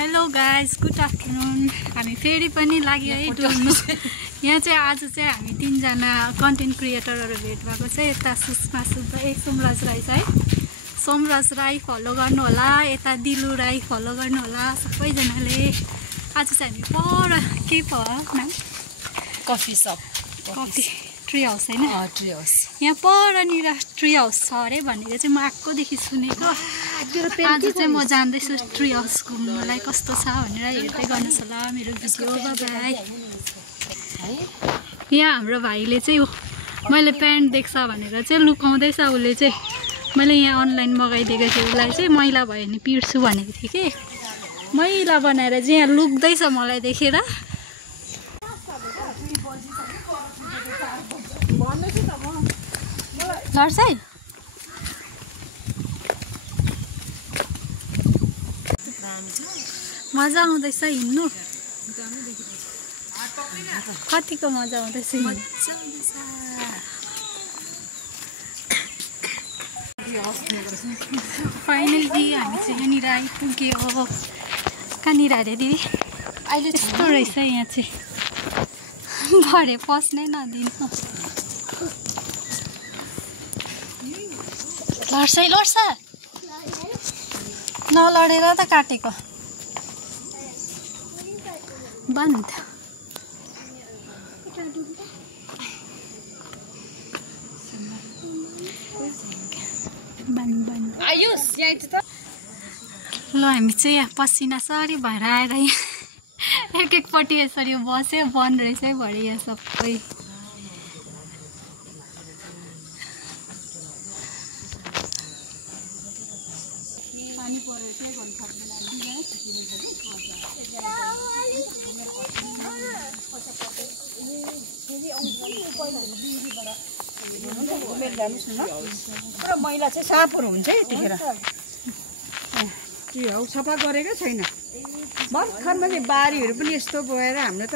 Hello guys, good afternoon. हामी फेरि पनि लाग्यो है डुल्नु। यहाँ चाहिँ आज चाहिँ हामी तीनजना कन्टेन्ट क्रिएटरहरू भेट भएको छ। यता सुषमा सुब्बा, सोमराज राई छ है, सोमराज राई फलो गर्नु होला, यता दिलु राई फलो गर्नु होला सबैजनाले। आज चाहिँ हामी पर के भयो coffee shop, coffee tree house होइन, ट्री हाउस यहाँ परनिर ट्री हाउस छ अरे भनेर चाहिँ म आएकोदेखि सुनेको। आज चाहिँ म जाँदैछु ट्री हाउस घुम्नुलाई, कस्तो छ भनेर हेर्दै गर्नुहोस् होला मेरो भिडियो। बाई। यहाँ हाम्रो भाइले चाहिँ मैले प्यान्ट देख्छ भनेर चाहिँ लुकाउँदैछ। उसले चाहिँ मैले यहाँ अनलाइन मगाइदिएको थिएँ, उसलाई चाहिँ मैला भयो भने पिर्छु भनेको थिएँ कि, मैला बनाएर चाहिँ यहाँ लुक्दैछ मलाई देखेर। लड्छ है मजा आउँदैछ हिँड्नु, कतिको मजा आउँदैछ फाइनली हामी चाहिँ यहाँनिर आइपुग्यो। कहाँनिर अरे दिदी अहिले यस्तो रहेछ यहाँ चाहिँ, भरे पस्नै नदिनु। लड्छ है, लड्छ नलडेर त काटेको बन्द। ल हामी चाहिँ यहाँ पसिनासरी भएर आएर यहाँ एक एकपट्टि यसरी बस्यो, बन्द रहेछ है भरे यहाँ सबै। पुरा मैला चाहिँ साफहरू हुन्छ है यतिखेर। ट्री हाउस सफा गरेकै छैन, भर्खरमा चाहिँ बारीहरू पनि यस्तो गएर हाम्रो त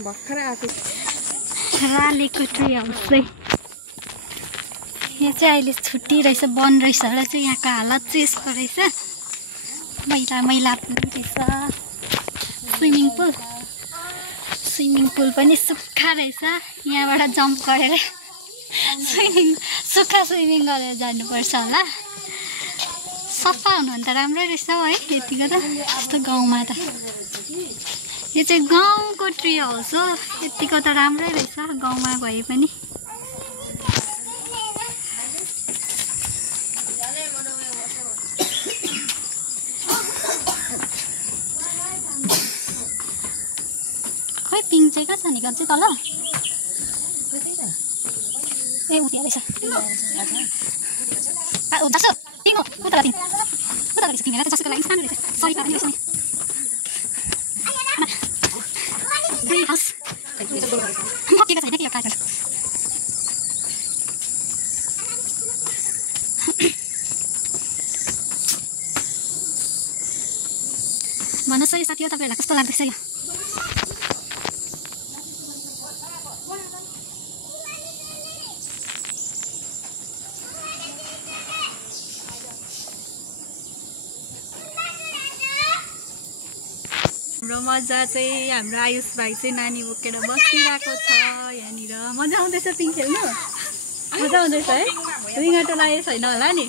भर्खर आएको। रालेको ट्री हाउस चाहिँ यहाँ चाहिँ अहिले छुट्टी रहेछ, बन्द रहेछ र चाहिँ यहाँको हालत चाहिँ यस्तो रहेछ, मैला मैला रहेछ। स्विमिङ पुल पनि सुक्खा रहेछ, यहाँबाट जम्प गरेर सुक्खा स्विमिङ गरेर जानुपर्छ होला। सफा हुनु भने त राम्रै रहेछ है यतिको त, यस्तो गाउँमा त। यो चाहिँ गाउँको ट्री हाउस हो, यतिको त राम्रै रहेछ गाउँमा भए पनि। खोइ पिङ चाहिँ कहाँ छ नि, चाहिँ तल ए उति रहेछ। पिङ हो उता पिङ, उता रहेछ तिमीलाई त जसको लागि सानो रहेछ। सरी पार्ने रहेछ नि ट्री हाउस मकिएको छैन कि यो काटेर। भन्नुहोस् है साथी, तपाईँहरूलाई कस्तो लाग्दैछ यो? हाम्रो मजा चाहिँ, हाम्रो आयुष भाइ चाहिँ नानी बोकेर बसिरहेको छ यहाँनिर। मजा आउँदैछ पिङ खेल्नु, मजा आउँदैछ है। रिङ्गटो लागेको छैन होला नि।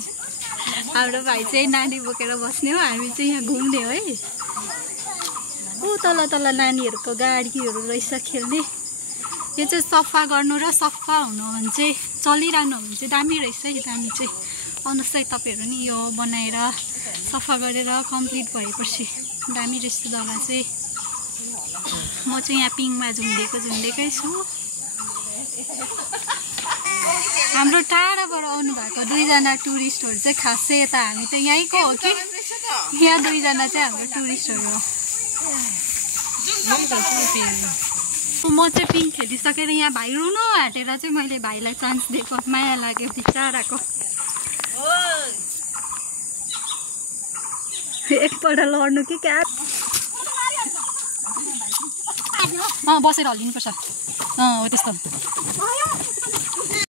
हाम्रो भाइ चाहिँ नानी बोकेर बस्ने हो, हामी चाहिँ यहाँ घुम्ने हो है। ऊ तल तल नानीहरूको गाडीहरू रहेछ खेल्ने। यो चाहिँ सफा गर्नु र सफा हुनु भने चाहिँ चलिरहनु भने चाहिँ दामी रहेछ है, दामी चाहिँ। आउनुहोस् है तपाईँहरू नि, यो बनाएर सफा गरेर कम्प्लिट भएपछि दामी रहेछ जग्गा चाहिँ। म चाहिँ यहाँ पिङमा झुन्डेकै छु। हाम्रो टाढाबाट आउनु भएको दुईजना टुरिस्टहरू चाहिँ खासै यता, हामी त यहीँको हो कि, यहाँ दुईजना चाहिँ हाम्रो टुरिस्टहरू हो। म चाहिँ पिङ खेलिसकेर यहाँ भाइ रुनु हाटेर चाहिँ मैले भाइलाई चान्स दिएको, माया लाग्यो बिचाराको। एकपल्ट लड्नु कि क्या, बसेर हल्लिनुपर्छ। हो त्यस्तो।